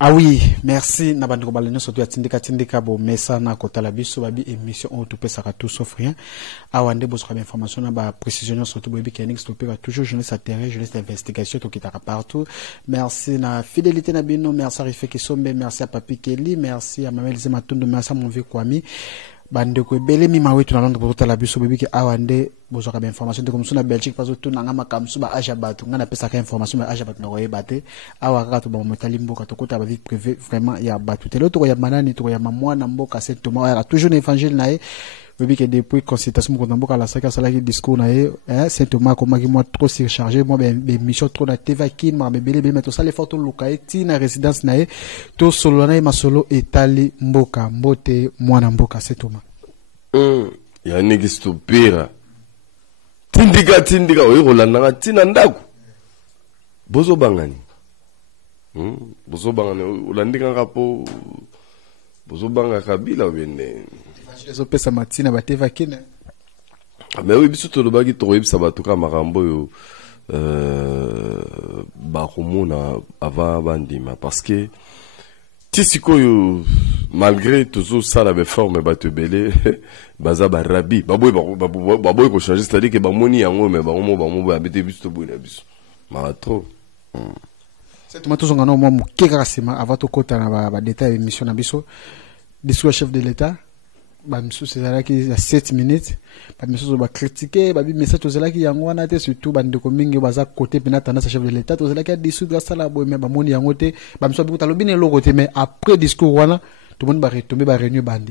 Ah oui, merci. Nabandiko baleno surtout tindika bo messa na kota la biso babi émission on tout pesaka tout sauf rien. Awande bo sera information na ba précision surtout babi kenik stopper toujours jeunesse à terrain, jeunesse d'investigation to kitaka partout. Merci na fidélité na bino, merci à Rife Kisombe, merci à Papi Kelly, merci à Mamel Zematondo, merci à mon vieux Kwami. Bande ko belé mi mawe tuna londe kota la biso babi ke awande bo sera information de comme ça na Belgique parce que tout na ngama kamsu ba ajabatu ngana pesa ka information ba ajabatu na koyebate awaka to ba motali mboka to kota ba vie privée vraiment ya batu telo to ya manani to ya mamwa na mboka c'est to ma toujours l'évangile nae babi que depuis consultation ko mboka la saka sala ki discours nae c'est to ma comme moi trop surchargé moi ben mission trop na TV kin ma belé belé to sala photo lokai ti na résidence nae to solo nae masolo etali mboka mbote mwana mboka c'est to ma ya nigi stupira tindika oyo rolanda tina ndako bozo bangani ulandika ngapo bozo banga kabila bene zo pesa matina bateva kine mais oui biso to lobaki to yebisa bato ka makambo yo ba komona ava bandima parce que tisikoyo malgré toujours ça la forme bato belé baza ba rabi baboy ko changer c'est-à-dire que ba moni yango mais ba mo ba bete biso boy na biso ma trop c'est tout matozonga no mo keka sima avant to kota na ba détail émission na biso discours chef de l'état ba miso c'est là qui a 7 minutes ba miso ba critiquer ba bi message to zela ki yango wana te surtout ba ndeko mingi baza côté pena tendance chef de l'état to zela ki a dissoudre ça la boy mais ba moni yango te ba miso bi talobi ne lo côté mais après discours wana tout le monde va retomber ba réunion bande.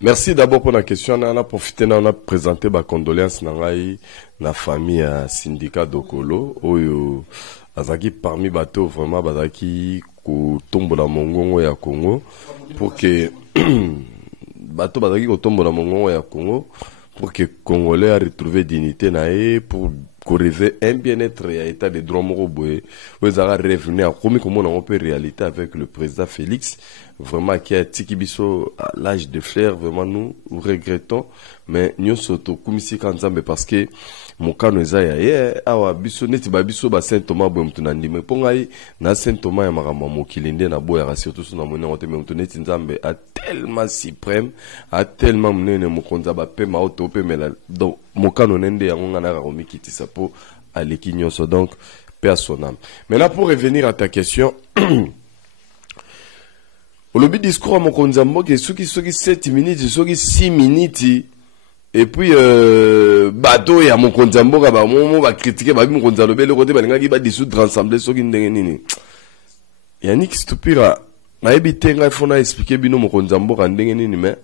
Merci d'abord pour la question. On a profité, on a présenté ma condoléance na famille à syndicat Dokolo. Oyo azaki parmi bateau vraiment bazaki ko tombe na mongongo ya Congo pour que bateau bazaki ko tombe na mongongo ya Congo pour que Congolais a retrouvé dignité nae pour rêver un bien-être et un état de droit moroboué. Vous avez revenu à comment on peut réalité avec le président Félix, vraiment qui a tikibiso à l'âge de fer, vraiment nous regrettons, mais nous sommes comme ici parce que mon cas nous a awa biso neti ba biso ba Saint Thomas bo mtunandi mais pongai na Saint Thomas ya makama mokilinde na boya surtout sur na mona ote mais mtuneti nzambe a tellement suprême a tellement mnene mokonza ba pe ma auto pe mais donc mon cas nous nende ya ngana ka komikiti sapo aleki nyonso donc personnel. Maintenant pour revenir à ta question au lobby discours à mokonza mboke soki 7 minutes soki 6 minutes. Et puis bateau ya mokonza mboka ba momo ba critiquer ba mokonza lobele côté ba ngaki ba dissoudre ensemble soki ndenge nini Yannick stupira na ebitenga fona expliquer bino mokonza mboka ndenge nini mais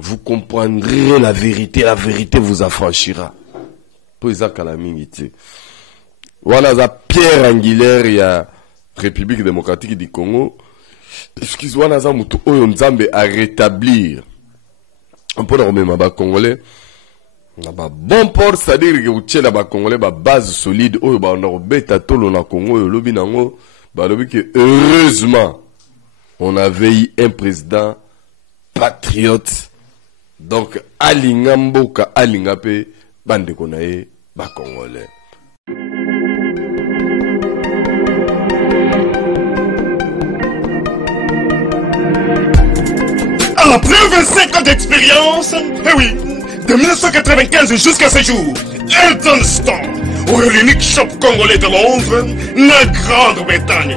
vous comprendrez la vérité vous affranchira pour izaka la mingi voilà za pierre angulaire ya République démocratique du Congo excuse-moi na za mutu oyo nzambe a rétablir on peut remettre ma Congolais na ba bon port c'est-à-dire que vous tient la Congolais ba base solide oyo ba on beta tolo na Congo yo lobi nango ba lobi que heureusement on avait eu un président patriote donc alinga mboka alinga pe bande konae ba Congolais. Après 25 ans d'expérience, eh oui, de 1995 jusqu'à ce jour, Elton Store, l'unique shop congolais de Londres, la Grande-Bretagne,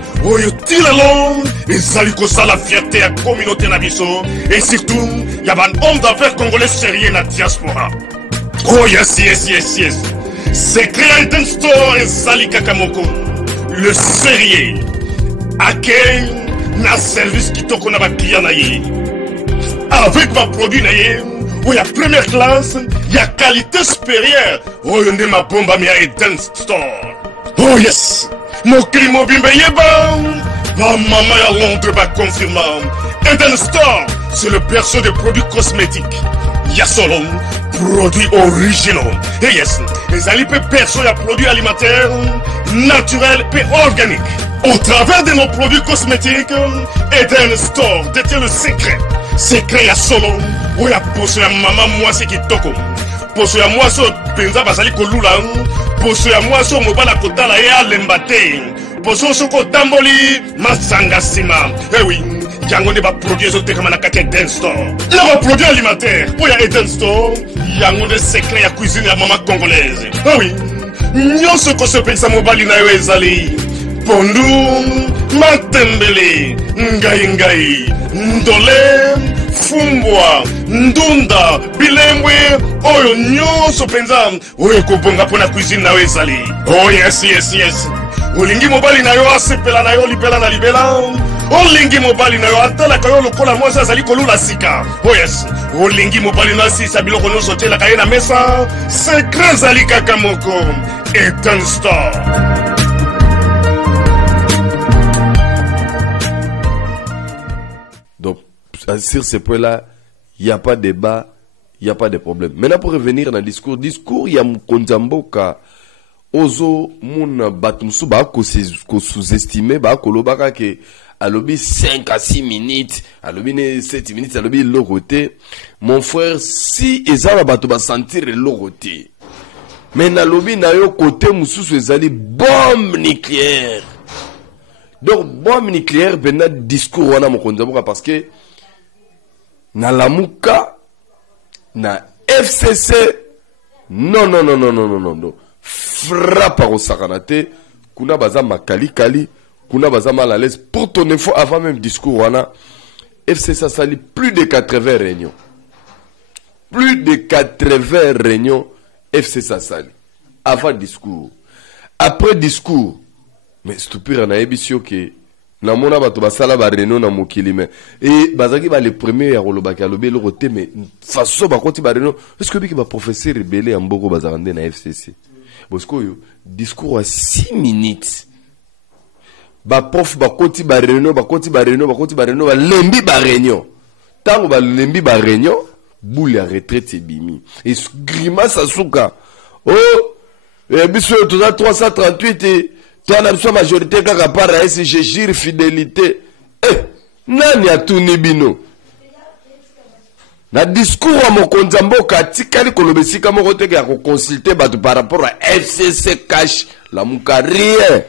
tire Londres, et saliko ça la fierté à la communauté nabiso, et surtout, il y a un homme d'affaires congolais sérieux dans la diaspora. Oh yes. C'est créé Elton Store et Sali Kakamoko, le sérieux, à quel na service qui t'a qu'on a client avec ma produit où il y a première classe, il y a qualité supérieure. Oh, il y a ma bombe à Eden Store. Oh yes, mon crime bimbe yeba. Ma maman à Londres va confirmer. Eden Store, c'est le berceau des produits cosmétiques. Il y a solo produits originaux. Et yes, les alipes perso y a produits alimentaires, naturels et organiques. Au travers de nos produits cosmétiques, Eden Store détient le secret. Secret ya solo, où ya poso ya maman moi c'est qui toko. Poso ya moi so penza basali kolula, poso ya moi so mobala kotala ya lembate. poso soko tamboli masanga sima. Eh oui, yango ne ba produit ezoteka na kati Eden Store. Na ba produit alimentaire oya Eden Store, yango ne secret ya cuisine ya mama congolaise. Eh oui, nyonso ko sepelisa mobali na yo ezali pondu, matembele, ngai, ndole, fumbwa, ndunda, bilembwe, oyo nyonso penza, oyo kubonga pona cuisine na yo ezali. Oh yes. Olingi mobali na yo asepela na yo libela na libela. Olingi mobali na yo atala ka yo lokola mwasi azali kolula sika. Oh yes, olingi mobali na sisa biloko nyonso tela ka ye na mesa. Secret zali kaka moko. Eden Store. Donc, sur ce point-là, il n'y a pas de débat, il n'y a pas de problème. Maintenant, pour revenir dans le discours, il y a Mkonzamboka, Ozo, Moun Batumsu, ko sous-estimé, Kolobaka, que, à l'objet 5 à 6 minutes, à l'objet 7 minutes, à l'objet l'oroté. Mon frère, si Ezara Batoba sentir l'oroté, mais na l'objet na yo côté Moussous, ezali bombe nucléaire. Donc, bombe nucléaire, ben na discours wana Mkonzamboka, parce que, na Lamuka, na FCC, non. Frappe au Saranate, kuna baza makali, kuna baza mal à l'aise. Pour ton info, avant même discours, wana, FCC sali plus de 80 réunions. Plus de 80 réunions, FCC sali. Avant discours. Après discours, mais stupide, na ebisio que, na mona bato basala ba réunion na mokili mais et bazaki ba les premiers à rolobaki alobe le roté mais façon ba konti ba réunion est-ce que biki ba professeur rebelle en boko bazarande na FCC parce que yo discours à 6 minutes ba prof ba konti ba réunion ba lembi ba réunion tango ba lembi ba réunion boule à retraite bimi et grimace asuka oh et biso to 338 et toi, la majorité, quand on parle de je jure fidélité. Nani a tout nibino? Na discours à Mkonzamboka, tikali kolobesi kama rote ya consulter par rapport à FCC cash la muka rien.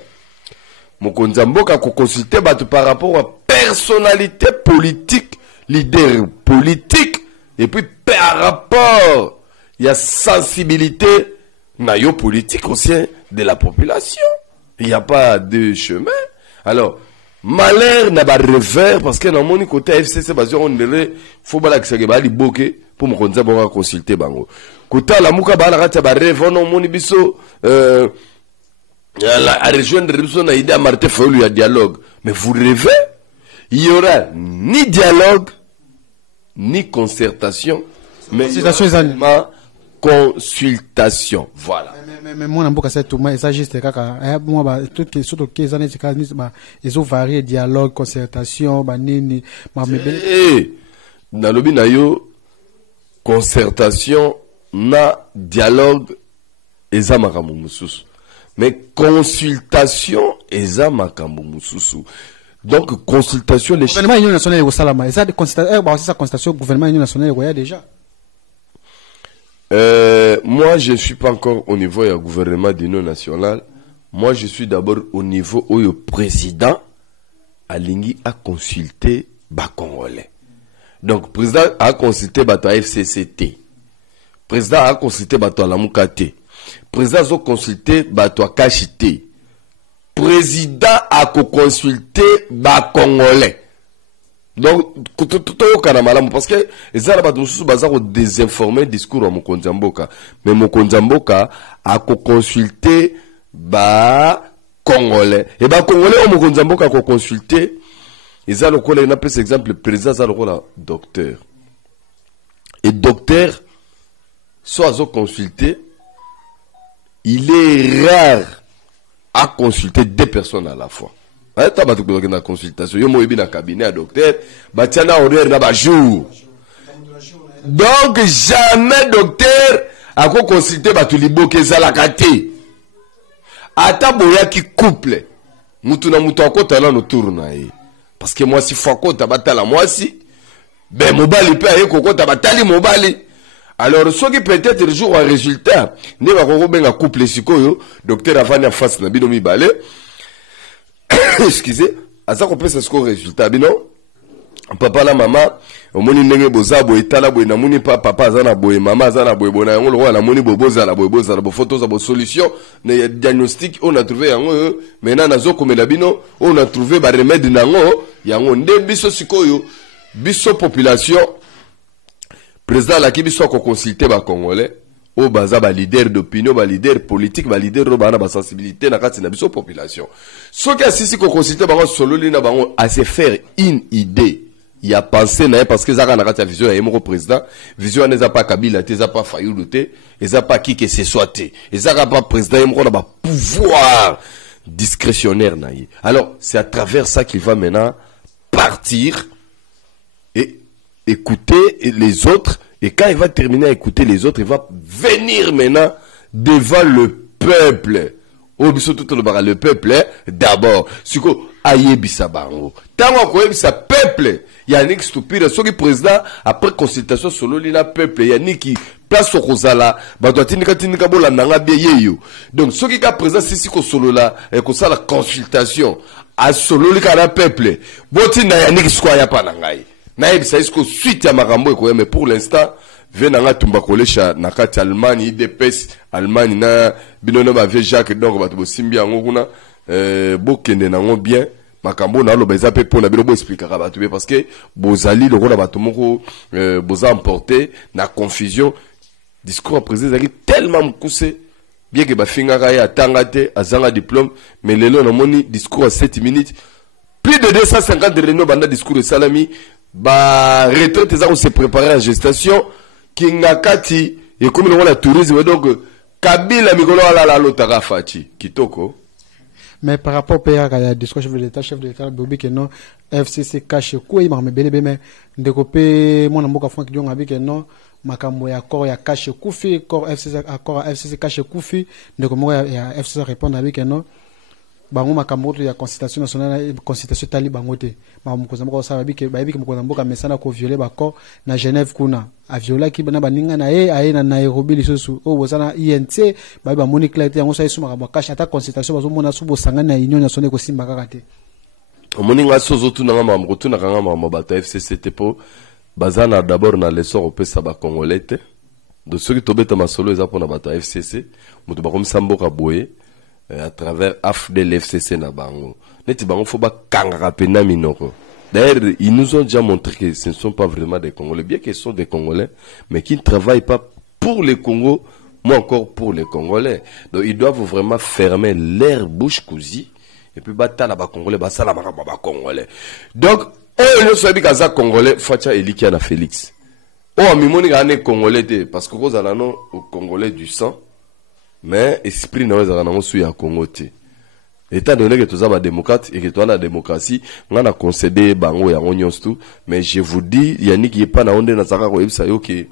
Mkonzamboka ko consulter par rapport à personnalité politique, leader politique, et puis par rapport il y a sensibilité nayo politique au sein de la population. Il n'y a pas de chemin. Alors, malheur n'a pas de revers parce que dans mon côté FCC, on dirait faut pas que ça soit bloqué pour me consulter bango. Côté la muka ba la rata ba rêve on moni biso à rejoindre Ribson a idée à Martin Fayulu, il y a dialogue. Mais vous rêvez, il y aura ni dialogue ni concertation, mais consultation. Voilà. Mais moi, n'importe c'est tout, mais ça juste caca. Moi, bah, tout est surtout qu'ils en est bah, ils ont varié dialogue, concertation, bah, nini, bah, mais dans le binayo, concertation, na dialogue, eza makambo mususu. Mais consultation, eza makambo mususu. Donc, consultation, les gouvernement union nationale au salama, ça de consultation, bah, c'est ça consultation, gouvernement union nationale au déjà. Moi, je ne suis pas encore au niveau du gouvernement d'union nationale. Moi, je suis d'abord au niveau où le président Alingi a consulté les Congolais. Donc, le président a consulté la FCCT. Le président a consulté la Lamukate. Le président a consulté la KHT. Le président a consulté les Congolais. Donc, tout au Canada, parce que les Arabes ont désinformé le discours de Mkonzamboka. Mais Mkonzamboka a consulté les Congolais. Et les Congolais, Mkonzamboka a consulté, ils ont le par exemple, le président a le docteur. Et docteur, soit consulté, il est rare à consulter 2 personnes à la fois. La consultation, yo moyebi na cabinet à docteur, batiana horaire na ba jour. Donc jamais docteur a consulter batu liboke za la kate. Ata boya ki couple. Mutu na mutu akota na no tourna e. Parce que moi si fakota batala moi si ben mobali pe aye kokota batali mobali. Alors ce qui peut-être le jour un résultat, ne ba ko benga couple sikoyo, docteur avani en face na bino mibale. excusez, aza ko pesa score résultat bino papa la maman omoni ndenge boza boye tala boye namoni papa aza na boye mama aza na boye bona yango lokwa namoni boboza la bo photos za bo solution ne diagnostic on a trouvé yango maintenant nazo komela bino on a trouvé ba remède nango yango nde biso sikoyo biso population président la ki biso ko consulter ba congolais o baza ba leader d'opinion ba leader politique ba leader ro bana ba sensibilité na kati na biso population soki asisi ko consulter bango solo lina bango à se faire une idée. Il y a pensé parce que ça a la vision et mon président vision n'est pas Kabila t'es pas Fayoulou t'es pas qui que ce soit t'es et ça pas président et mon pas pouvoir discrétionnaire naïe. Alors c'est à travers ça qu'il va maintenant partir et écouter les autres et quand il va terminer à écouter les autres il va venir maintenant devant le peuple. Oh biso tout le peuple d'abord siko ayebisa bango tango ko yebisa peuple Yannick stupide soki président après consultation solo lina peuple Yannick place au kozala ba doit tindika bola nanga bien yeyo donc soki ka président sisi ko solo la ko sala consultation a solo lika na peuple boti na Yannick siko ya pa na ngai na yebisa isko suite ya makambo ko mais pour l'instant venanga tumba kolesha na kati Allemagne IDPS Allemagne na binono ba vieux Jacques donc ba to simbi yango kuna bokende nango bien makambo na lo beza pe pona bino bo expliquera ba to parce que bozali lo na ba to moko boza emporté na confusion discours président zaki tellement mukuse bien que ba fingaka ya tangate azanga diplôme mais lelo na moni discours à 7 minutes plus de 250 réunions banda discours de salami ba retraite za ko se préparer en gestation Kingakati et comme le tourisme donc Kabila mikolo ala lotaka fati kitoko. Mais par rapport à la discours chef de l'État Bobi que non FCC cache quoi il m'a belé mais découpé mon amour Franck Dion avec non makambo ya corps ya cache kufi corps FCC accord FCC cache kufi ndeko ya FCC répondre avec non bango makambo ya constitution nationale constitution tali bangote mamukoza moko sa babike bayibike mukoza mboka mesana ko violer bako na Genève kuna a violer ki bana baninga na na Nairobi lisusu o bozana INT ba moni clarté yango sa isu makambo kasha ata constitution bazo mona su bosanga na union nationale ko simba kaka te omoninga sozo tuna ngama mukotuna kanga mama bata FCC tepo bazana d'abord na leçon opesa ba congolais te de ceux qui tobeta masolo eza pona bata FCC mutu bakomisa mboka boye à travers AFDEL FCC na bango neti bango faut ba kangaka pena minoko. D'ailleurs ils nous ont déjà montré que ce ne sont pas vraiment des Congolais bien qu'ils sont des Congolais mais qui ne travaillent pas pour le Congo moins encore pour les Congolais donc ils doivent vraiment fermer leur bouche cousue et puis batala ba Congolais ba sala ba Congolais donc le sobi kaza Congolais facha elikia na Félix amimoni gane Congolais te parce que cause alano au Congolais du sang mais esprit na weza na sou ya Congo te étant donné que tous ba démocrate et que toi la démocratie on a concédé bango ya nyonso tout mais je vous dis Yannick il pas na onde na zaka ko yebisa yo ke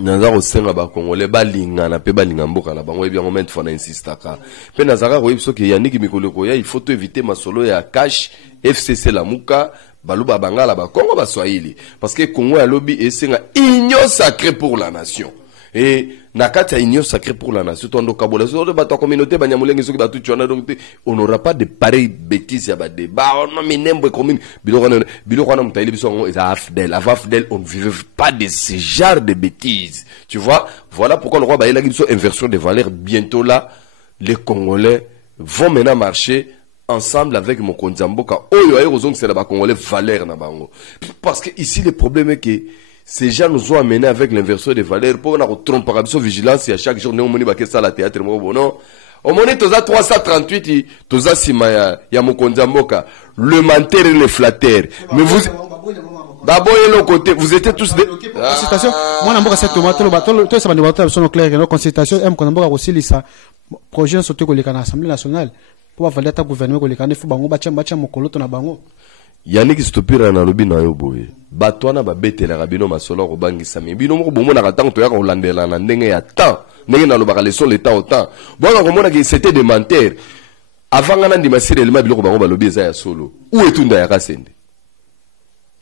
na zaka senga ba Congolais balinga na pe balinga mboka na bango bien moment fona insistaka pe na zaka ko yebisa ke Yannick mikolo ko ya il faut éviter masolo ya cash FCC la muka baluba bangala ba Congo ba Swahili parce que Congo ya lobby et senga union sacrée pour la nation. Et nakati ya union sacrée pour la nation tondo kabola so de bato communauté banyamulenge soki batu tchona donc on n'aura pas de pareilles bêtises ya ba débat on non minembo commune biloko na mutaili biso ngo eza afdel on ne vivait pas de ce genre de bêtises tu vois voilà pourquoi le roi baila biso inversion des valeurs bientôt là les Congolais vont maintenant marcher ensemble avec mon Konzamboka oyo ayo zong c'est la ba Congolais valeur na bango parce que ici le problème est que ces gens nous ont amenés avec l'inversion des valeurs pour qu'on trompe par vigilance et à chaque jour nous on va ça la théâtre bon non au moment toza 338 toza sima ya Mokonza Mboka le menteur et le flatteur mais vous d'abord le côté vous étiez tous des consultation moi na mboka cette tomate to ça va nous sont clair que consultation m Mokonza Mboka aussi lisa projet sauté ko lekana assemblée nationale pour valider ta gouvernement ko lekana fu bango bacha mokolo to na bango Yannick stopira na lobi na yo boye batwana ba betela rabino masolo ko bangisa mi bino mo bomona ka tango to ya ko landela na ndenge ya temps ndenge na lobaka leçon l'état autant bon ko mona que c'était des menteurs avant ngana ndima sirelema biloko bango ba lobi eza ya solo où etunda ya kasende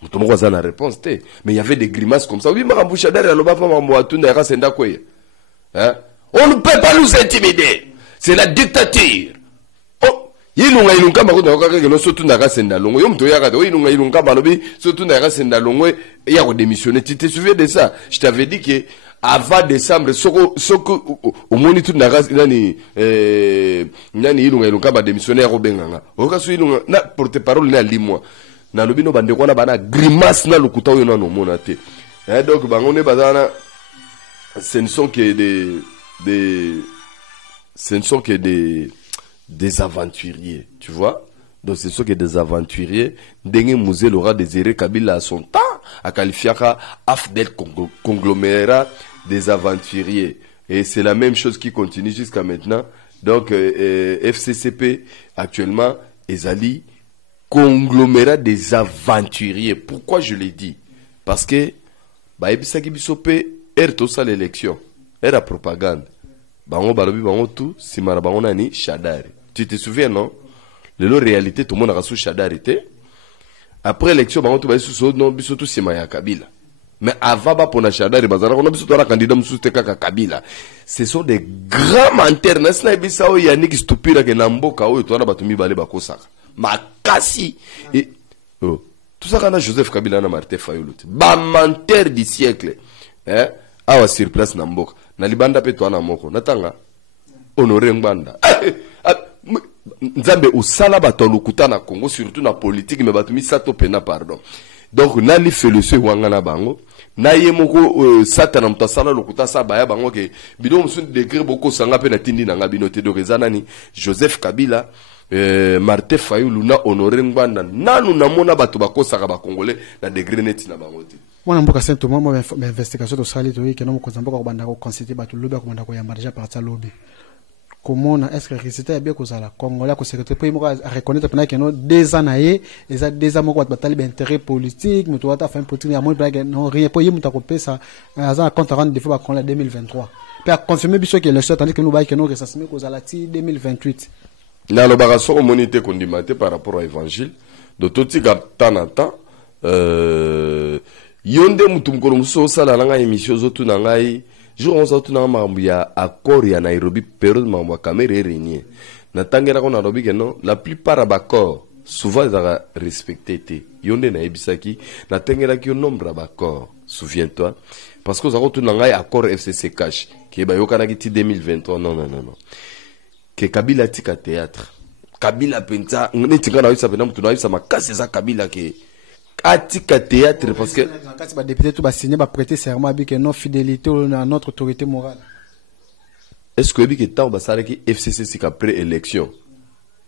muto moko za na réponse te mais il y avait des grimaces comme ça oui marambusha derrière loba pa mambo atunda ya kasenda quoi hein on ne peut pas nous intimider c'est la dictature. ilunga makunda okaka no sotu ndaka senda longo yo mto yaka to ilunga balobi sotu ndaka senda longo ya ko démissionner. Tu te souviens de ça? Je t'avais dit que avant décembre soko omoni tu ndaka nani ilunga ba démissionner ya ko benganga oka so ilunga na porte parole na limwa na lobi no bande kwana bana grimace na lokuta yo na no mona te. Donc bangone bazana ce ne sont que des aventuriers, tu vois. Donc ce sont que des aventuriers. Dengue Mouzel aura désiré Kabila à son temps à qualifier AFDEL conglomérat des aventuriers. Et c'est la même chose qui continue jusqu'à maintenant. Donc FCCP actuellement Ezali conglomérat des aventuriers. Pourquoi je l'ai dit? Parce que Baebisaki Bisope ertosa l'élection, era propagande. Bango balobi bango tout, simara bango nani Shadari. Tu te souviens non? Le réalité tout le monde a reçu Shadari te. Après l'élection bango tout ba sous non biso tout simaya Kabila. Mais avant ba pona Shadari bazara on a biso la candidat musu te kaka Kabila. Ce sont des grands menteurs. Na sna bisa o Yannick stupira ke namboka o to na batumi bale bakosaka. Makasi et oh. Tout ça, quand Joseph Kabila na Martin Fayulu, ba menteur du siècle, awa sur place na mboka, na libanda pe toana moko, natanga, honoré mbanda. Nzambe usala bato lukuta na Congo, surtout na politique, mais batumi sato pena pardon. Donc, nali fait le seuil wanga na bango, na ye moko satana mtasala lukuta sa baya bango ke, bidon msun degré boko sanga pe na tindi na nga binote do rezanani, Joseph Kabila, Martin Fayulu na honoré ngwanda nanu namona bato bakosaka ba congolais na degré neti na bango te. Mwana mboka Saint Thomas mo investigation to sali to yeke no mo kozamba ko banda ko constituer bato lobi ko banda ko ya marja par ça lobi. Comment est-ce que résultat est bien kozala congolais ko secrétaire pays mo reconnaître pena que no 2 ans na ye eza 2 ans mo ko batali ba intérêt politique muto ata fin politique ya mo blague non rien po yimuta ko pesa aza compte rendre de fois ba congolais 2023. Puis a confirmer biso que le chef tandis que nous ba que no recensement kozala ti 2028. Na lo baraso ko monité kondimate par rapport à évangile de tout ti temps yonde mutumkolo muso sala langa émission zotu na ngai jour on sa tu na mambo ya accord ya Nairobi période mambo ya Cameroun réunion na tangera ko na Nairobi que non la plupart ab accord souvent za respecté te yonde na ebisaki na tangera ki nombre ab accord souviens-toi parce que za ko tu na ngai accord FCC cash ki ba yokana ki 2023 non que Kabila tika théâtre Kabila penza ngetinga na yisa pena mutu na yisa makasi za Kabila ke atika théâtre parce que quand ba député tout ba signer ba prêter serment bi que non fidélité à notre autorité morale. Est-ce que bi que tant ba sala ki FCC sik après élection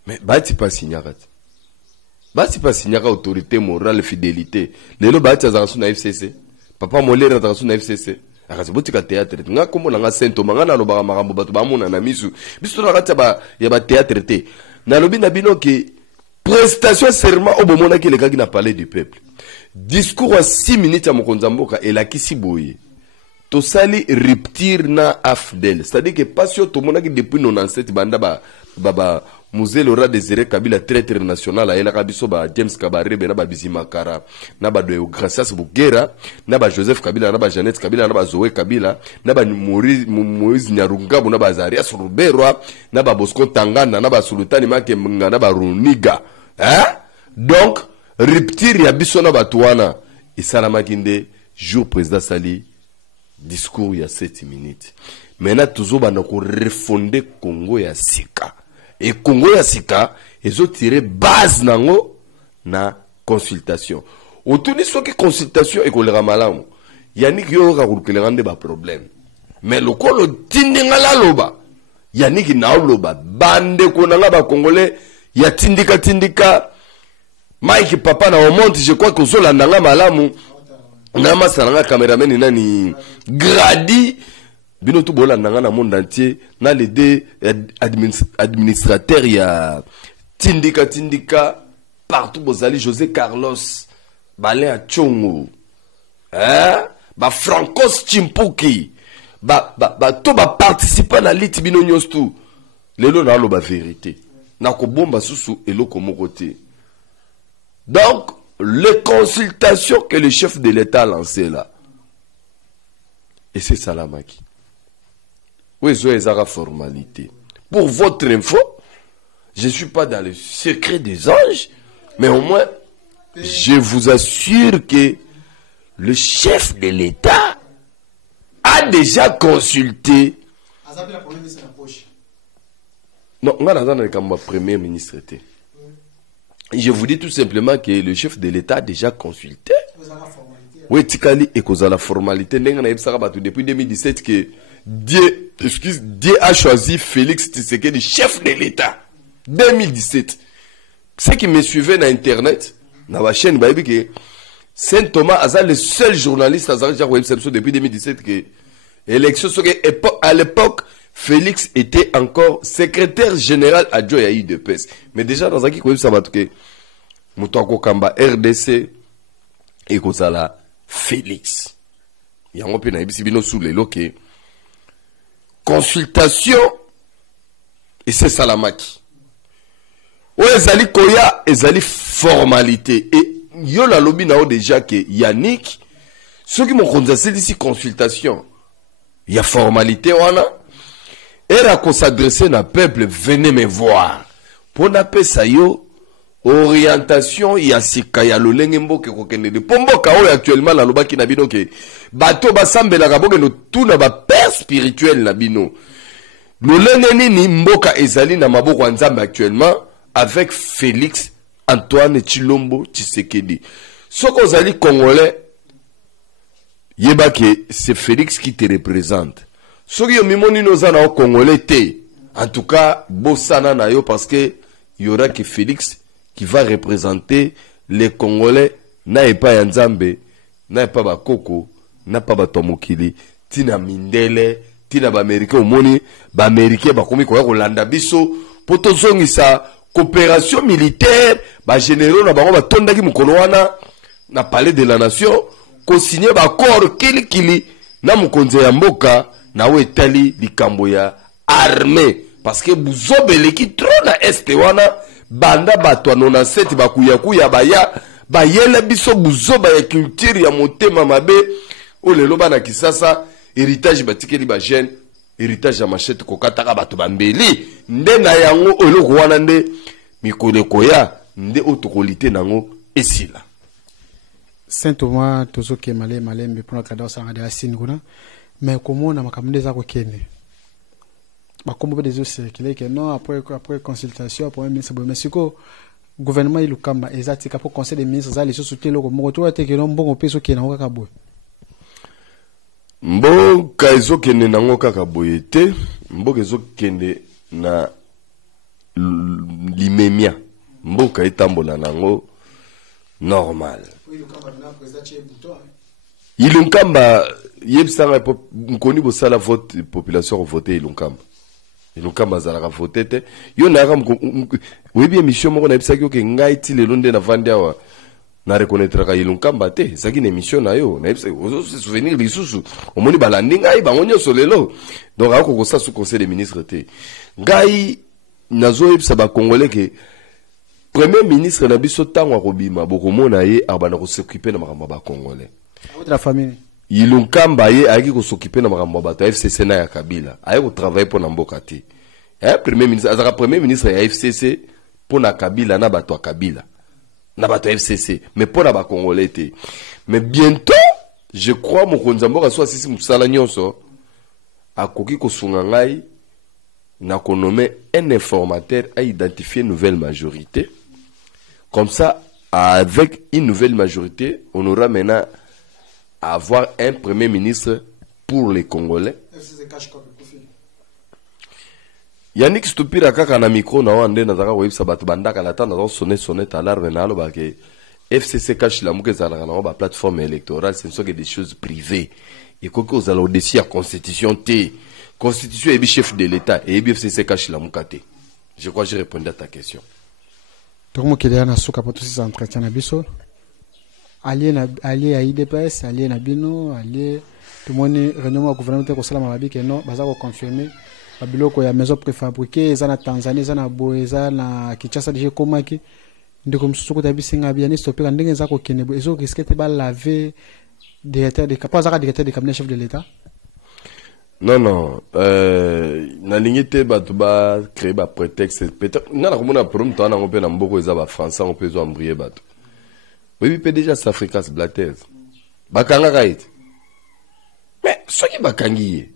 mais ba ti pas signer autorité morale fidélité lelo ba ti za na FCC papa molera za na FCC akazibutika théâtre nga komona nga sento mangana lo ba makambo bato ba mona na misu biso na kati ba ya ba théâtre te na lobi na bino ke prestation serment au moment que les gars qui n'a parlé du peuple discours à 6 minutes à Mokonzamboka et la kisi boye to sali rupture na AFDEL c'est-à-dire que passion to mona ki depuis 97 banda ba Mouzel aura désiré Kabila traître national a la biso ba James Kabarebe na ba Bizimakara na ba de Gracias Bugera na ba Joseph Kabila na ba Jeannette Kabila na ba Zoé Kabila na ba Moïse Nyarunga na ba Zarias Ruberwa na ba Bosco Tangana na ba Sultani Makemba na ba Runiga donc rupture ya biso na batuana isalama kinde jour président sali discours ya 7 minutes maintenant toujours bana ko refonder Congo ya sika. Et Congo ya sika ils ont tiré base nango na consultation autour so que consultation et kolera malamu Yannick yo ka kulkelera nde ba problème mais le kolo tindinga la loba Yannick na loba bande ko nanga ba congolais ya tindika Mike papa na omonte je crois que zola nanga malamu na masanga cameraman nani gradi bino tout bola nanga na monde entier na les deux administrateurs ya tindika partout bozali José Carlos Balin Chongo ba Francos Chimpuki ba to ba participer na lit bino nyostu lelo na lo ba vérité na ko bomba susu eloko moko te. Donc les consultations que le chef de l'État a lancées là et c'est Salamaki. Oui, c'est une formalité. Pour votre info, Je ne suis pas dans le secret des anges, mais au moins, je vous assure que le chef de l'État a déjà consulté. Non, on a le premier ministre. Je vous dis tout simplement que le chef de l'État a déjà consulté. Oui, Tikali et cause la formalité. Depuis 2017 que Dieu a choisi Félix Tshisekedi, chef de l'État. 2017. Ceux qui me suivaient sur Internet, dans ma chaîne, que Saint Thomas est le seul journaliste depuis 2017 que élection, à l'époque, Félix était encore secrétaire général adjoint à UDPS. Mais déjà, dans un qui ça va que Moutouako Kamba RDC et Kozala Félix. Il y a un peu de sous les loquets. Consultation et c'est Salamaki. Ou ezali koya, ezali formalité. Et yo la lobby nao déjà que Yannick, ceux qui m'ont contacté d'ici consultation, il y a formalité wana. Et là qu'on s'adressait na peuple, venez me voir. Pour n'appeler ça yo, orientation, il y a sika ya lolenge mboke kokende de pomboka o actuellement la loba ki na bino ke bato basambela kaboke no tout na ba père spirituel na bino. Lolenge nini mboka ezali na maboko ya Nzambe actuellement avec Félix Antoine Tshilombo Tshisekedi. Soko zali congolais yeba ke c'est Félix qui te représente. Soki yo mimoni noza na congolais te. En tout cas, bossana na yo parce que il y aura que Félix qui va représenter les Congolais na pas ya Nzambe, na pas ba Koko, na pas ba Tomokili, tina mindele, tina ba Américain au moni, ba Américain ba komi ko landa biso, poto zongisa coopération militaire, ba généraux na bango ba tondaki mukolo wana na palais de la nation, ko signer ba accord kili na mukonze ya mboka na wetali likambo ya armée parce que buzobele ki trop na este wana banda bato 97 bakuya ba yela biso buzoba ya culture ya motema mabe o lelo bana kisasa héritage batikeli ba jeune héritage ya machette kokataka bato bambeli nde na yango eloko wana nde mikolo koya nde otokolite nango esila. Saint Thomas tozoke malembe pona kada osanga de asine kuna mais comment na makamde za ko kene ba kombo des circuler que non après consultation après ministre mais siko gouvernement ilukamba ezatika pour conseil des ministres za les soutien loko moko to ate que non bongo peso ke na ngaka boy mboka ezokende nango kaka boye te mboka ezokende na limemia mboka etambola nango normal ilunkamba yebisanga nkoni bosala vote population voter ilunkamba zalaka voter te yo naka webi émission moko na yebisaki oke ngai ti lelo nde na vandi awa na reconnaître ka ilunkamba te zaki na émission na yo na yebisaki ozo se souvenir lisusu omoni balandi ngai bango nyonso lelo donc ako kosa sous conseil des ministres te ngai nazo yebisa ba congolais ke premier ministre na biso tango akobima bokomona ye abana ko s'occuper na makambo ba congolais la famille ilunkamba ye ayaki ko s'occuper na makambo ba FCC na ya Kabila ayaki ko travailler pour na mboka te premier ministre azaka premier ministre ya FCC pour na Kabila na bato Kabila na bato FCC mais pour na ba congolais te mais bientôt je crois mokonza mboka so asisi musala nyonso akoki ko sunga ngai na ko nommer un informateur à identifier une nouvelle majorité. Comme ça, avec une nouvelle majorité, on aura maintenant à avoir un premier ministre pour les Congolais. Yannick Stupira kaka na micro na wande na zaka web sabat bandaka la tanda sonner alarme na aloba ke FCC cache la muke zala na ba plateforme électorale, ce ne sont que des choses privées. Et quoi que vous allez au-dessus à constitution T. Constitution est chef de l'État et FCC cache la mukate. Je crois que j'ai répondu à ta question. Tout le monde qui est là sur capote ces entretiens na biso. Allié à IDPS, allié na bino, allié tout le monde réunion au gouvernement ko sala mababi que non, baza ko confirmer babiloko ya maison préfabriquée za na Tanzanie, za na Boeza na Kinshasa déjà komaki ndeko msusu tabisinga bien stopper ndenge za ko kenebo ezo risquer te ba laver directeur de cabinet chef de l'État. Non, nalingi te bato ba créer ba prétexte peut-être ngana komona problème to na ngopé na mboko eza ba français on peut zo embrier bato. Oui peut déjà s'africas blatters. Bakanga kaite. Mais ce qui bakangi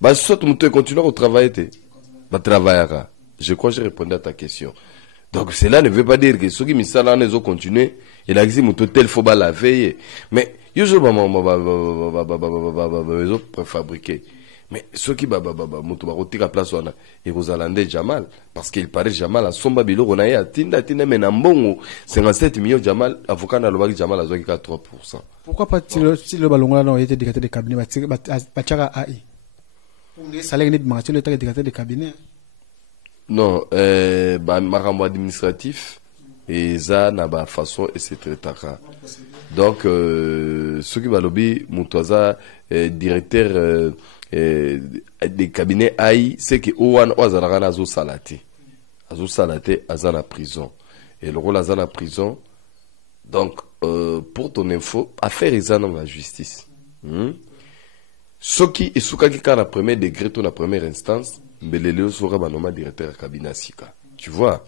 ba saute muto continuer au travail te. Ba travaillera. Je crois que j'ai répondu à ta question. Donc cela ne veut pas dire que ceux qui misala ne zo continuer et la exi muto tel faut ba la veiller. Mais yo ba préfabriqué. Mais ceux qui motobarotika place wana et vous allez Jamal parce qu'il paraît Jamal à somba bilo on a tinda mena mbongo 57 millions Jamal avocat na lobaki Jamal azwaki 3%. Pourquoi pas si le ballon là était décaté des cabinets bachara AI. On salaire net marché le décaté des cabinets. Non, makambo administratif et ça n'a pas façon et c'est très tard. Donc ceux qui va lobby mutoza directeur des cabinets AI, c'est que Owan Ozarana Azo Salate. Azo Salate, Azana prison. Et le rôle Azana prison. Donc, pour ton info, affaire Izana dans la justice. Ce qui est souka qui la premier degré, la première instance, mais les sera normal directeur cabinet Sika. Tu vois?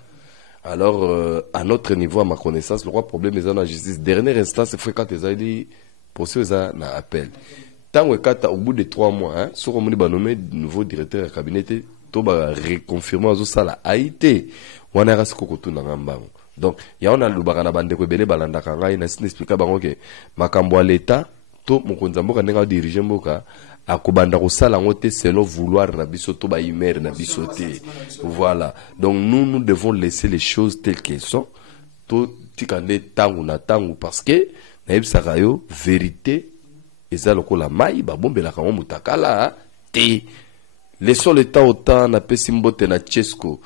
Alors, à notre niveau, à ma connaissance, le roi problème est dans la justice. Dernière instance, c'est quand ils ont dit, pour ceux qui ont appel. Tant au bout de 3 mois, hein, si on a nommé nouveau directeur de cabinet, on va reconfirmer ça la Haïti. On a rasé kokoto na ngambang. Donc, il y a on a le barana bande ko belé balanda kanga ina expliquer bango que makambo à l'état, to mokonza mboka ndenga diriger mboka akobanda ko sala ngote selon vouloir na biso to ba imer na biso te. Voilà. Donc nous devons laisser les choses telles qu'elles sont. To tikande tangu na tangu parce que na ibsaka yo vérité eza lokola mai ba bombela ka mutakala te laissons le temps au temps na pesimbote na Chesco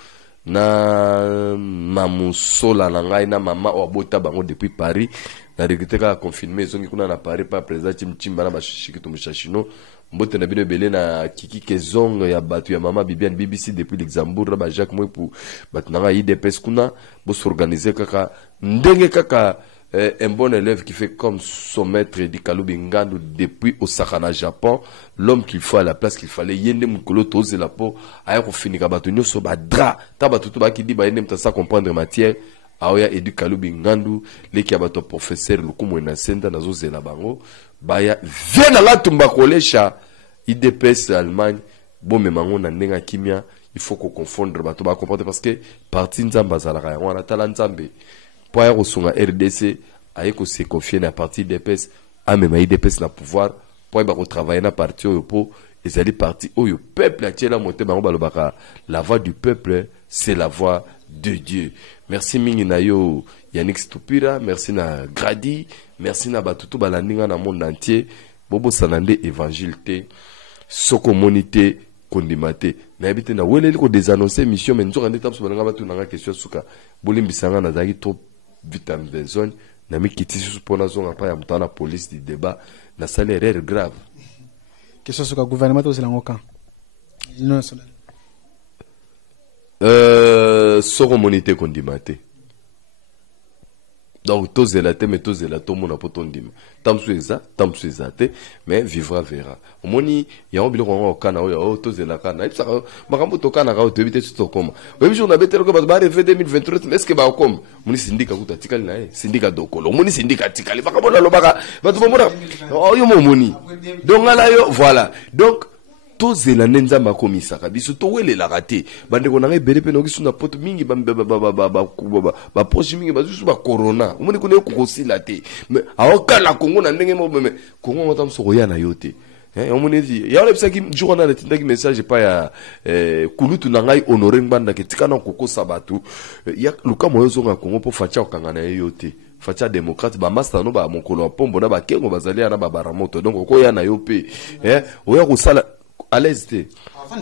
na mamusola na ngai na mama o abota bango depuis Paris na regreteka confirmer zongi kuna na Paris pa président Chimba na bashiki to mshashino mbote na bino belé na Kiki Kezong ya batu ya mama Bibiane BBC depuis Luxembourg ba Jacques Mwepu batu na IDPS kuna bo s'organiser kaka ndenge kaka un bon élève qui fait comme son maître dit Kaloubi Ngandu depuis Osaka, Japon, l'homme qu'il faut à la place qu'il fallait, yende mukolo toze la peau, aïe fini kabatonyo so badra, tabatutu ba qui dit ba yende mtasa comprendre matière, aoya edu Kaloubi Ngandu, les qui abato professeur lukumo na senda nazo zela bango, baya viens la tumba kolesha, IDPS Allemagne, bon mais mango na nenga kimia, il faut qu'on confondre bato ba comprendre parce que parti nzamba zalaka wana tala nzambe. Pour aller au RDC, aïe se confier à partir des PES, à même IDPS na pouvoir, pour aller travailler na parti au po, et c'est les partis où le peuple a tiré la montée, la voix du peuple, c'est la voix de Dieu. Merci mingi na yo Yannick Stupira, merci na Grady, merci na batutu balandinga na monde entier, bobo sanande évangile te, soko monité kondimate. Na habite na wele ko désannoncer mission mais nous on est sur nga batu na question suka. Bolimbisanga na zaki trop vite en besoin na mikiti sous pona zonga pa ya mutana police du débat na salaire grave. Question suka gouvernement to zelango kan. Non national. Soko monité kondimate. Donc, tous les mais tous les latés, mon apoton dim. Tam suizate, mais vivra verra. Au moni, il y a un bilan au Cana, oh, tous les lacana. Et ça, Marambo Tokana, tu éviter tout comme. Oui, j'en avais tellement de barres 2023, mais est-ce que va comme Moni syndicat ou tactical, syndicat d'Okolo, Moni syndicat tical, va comme la lobaga, va tout le monde. Oh, yo mon moni. Donc, là, voilà. Donc, tous les nenza makomisa kabiso to wele la raté bande ko na bele pe no kisu na poto mingi ba proche mingi ba su ba corona umoni ko ne ko kosila te mais aoka la Congo na ndenge mo mais Congo ngotam so ya na yote umoni di ya le psaki journal na tindaki message pa ya kulutu na ngai honorer banda ke tikana ko sabatu ya luka moyo zonga Congo po facha okanga na yote facha démocrate ba master no ba mokolo pombo na ba kengo bazali na ba baramoto donc ko ya na yope oya ko sala à l'aise.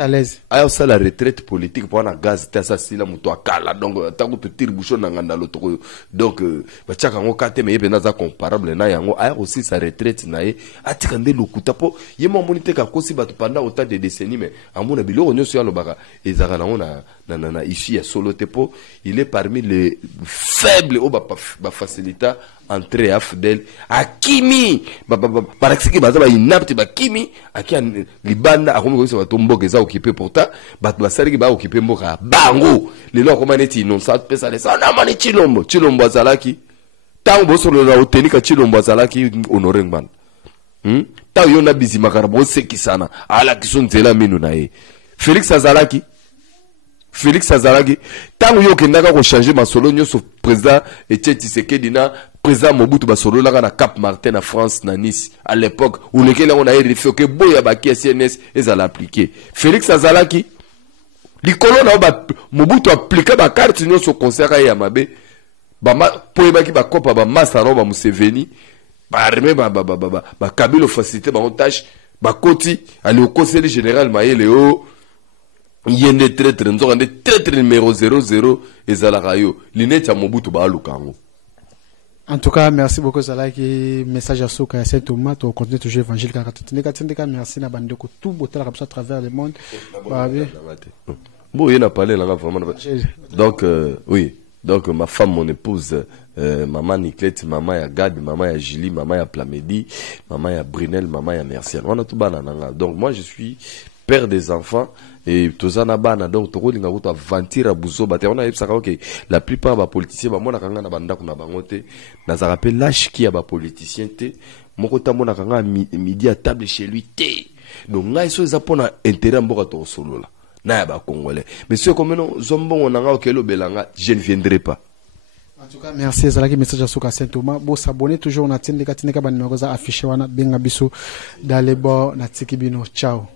à l'aise. Aya ça la retraite politique pour un gaz t'as ça si la muto akala donc tant que tu tires bouchon dans l'autre donc ba tchaka ngo kate mais ben za comparable na yango aya aussi sa retraite na ye atikande lokuta po ye mo monite ka kosi ba pendant autant de décennies mais amona biloko nyoso ya lobaka ezaka na ici ya solo tepo il est parmi les faibles au ba facilita entrée à Fidel akimi par exemple ba za inapte ba kimi akia libanda akomi ko ba tomboke za occupé pourtant ba basali ba occupé mboka bango lelo koma neti non ça pesa les ça na mani chilombo azalaki tango bosolo na hoteli ka chilombo azalaki honoré ngban ta yo na bizima karabo seki sana ala kisonzela minu na ye Félix azalaki tango yo kendaka ko changer masolo nyoso président Etienne Tshisekedi na président Mobutu basolo la na Cap Martin na France na Nice à l'époque où lequel on a refait que boya baki CNS ezala appliquer Félix azalaki likolo na ba Mobutu appliquer ba carte nyoso concert ya mabe ba po ebaki ba kopa ba masaro ba Museveni ba armé ba Kabila facilité ba otage ba koti ali au conseil général Mayele o yende traître nzokande traître numéro 00 ezalaka yo linete ya Mobutu ba lukango. En tout cas, merci beaucoup Zalaki, message à Soka et Saint-Thomas, tu continues toujours évangile Tindeka, merci na bandeko tout botal à travers le monde. Bon, il y a parlé là vraiment. Donc oui, donc ma femme, mon épouse, maman Nicolette, maman ya Gad, maman ya Julie, maman ya Plamedi, maman ya Brunel, maman ya Mercian. On a tout banana. Donc moi je suis père des enfants et tozana bana donc toko linga ko aventure buzo bate on a yebsaka OK la plupart ba politiciens ba mona kanga na banda kuna bango te na za rappel lâche qui a ba politicien te moko tamona kanga midi à table chez lui te donc ngai so za pona intérêt mboka to solo la na ya ba congolais mais ceux comme non zombo on nga okelo belanga je ne viendrai pas. En tout cas, merci Zalaki, message à Soka Saint-Thomas. Bon, s'abonner toujours, on a tindeka ban numéro za affiché wana benga biso dans les bords na tiki bino. Ciao.